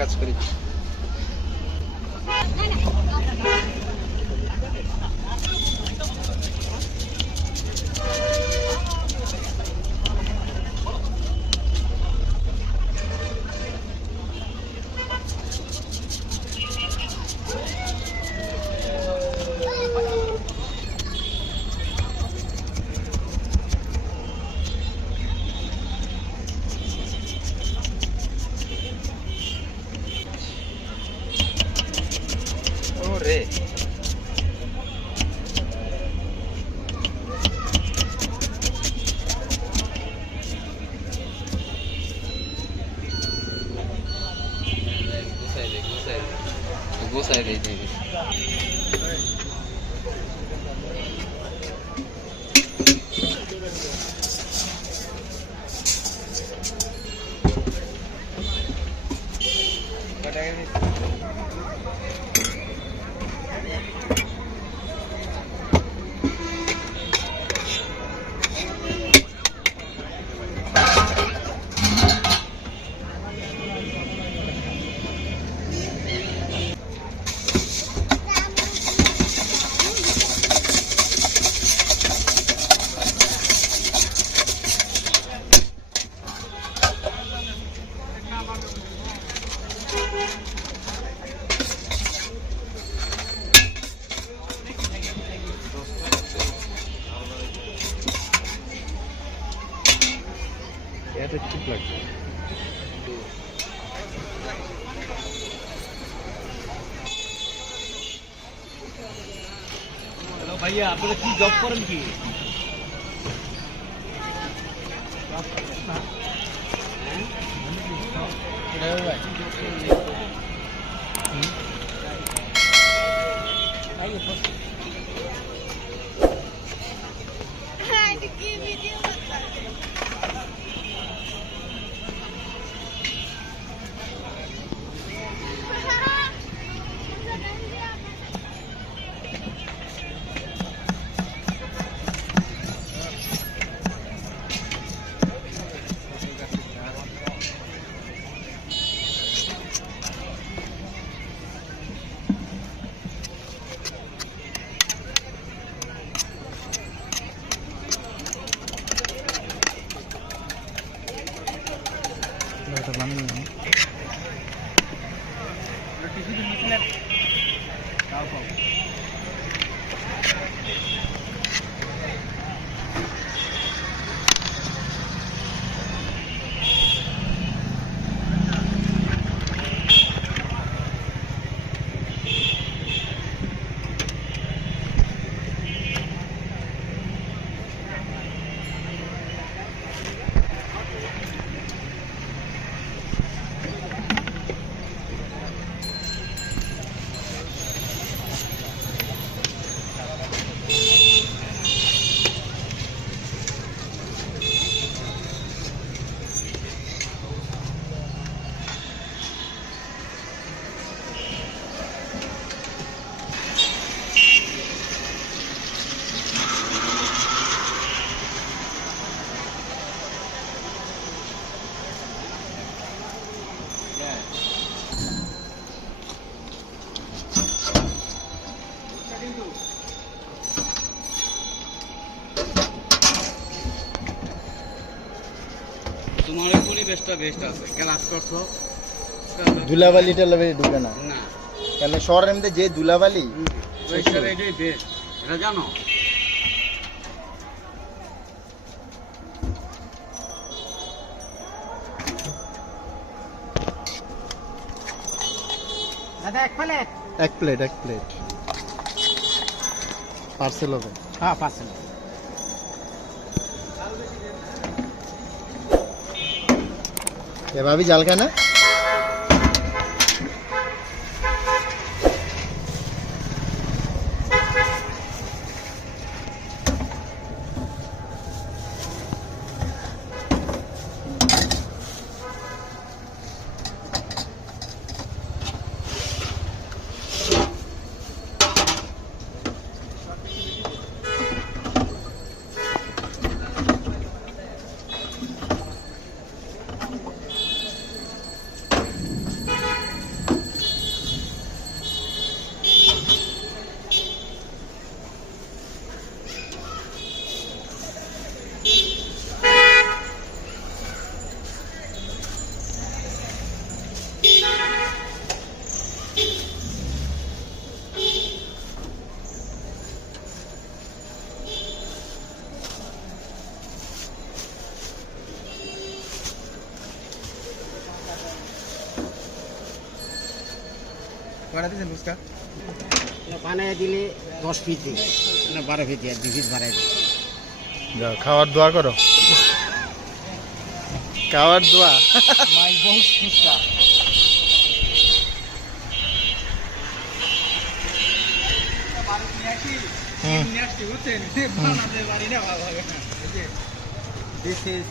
কাজ করি। গোসাই দেই দেই এটা ঠিক লাগছে। হ্যালো ভাইয়া, আপনারা কি জব করেন কি? তোমার পরিবেশটা বেস্ট আছে, ক্লাস করছো, ধুলাবালি টালাবালি ঢুকে না না, কেন শহরের মধ্যে যে ধুলাবালি এটাই বেস্ট, এটা জানো। দাদা এক প্লেট পার্সেল হবে। হ্যাঁ পার্সেল। भाभी जाल खाना কয়টা দিয়েছেন ফুচকা? বানায় দিলে 10 পিস দিই না 12 পিস দিই, 2 পিস বাড়াই দিই। যাও খাওয়ার দোয়া করো, খাওয়ার দোয়া। মাই বহুত ফুচকা। This is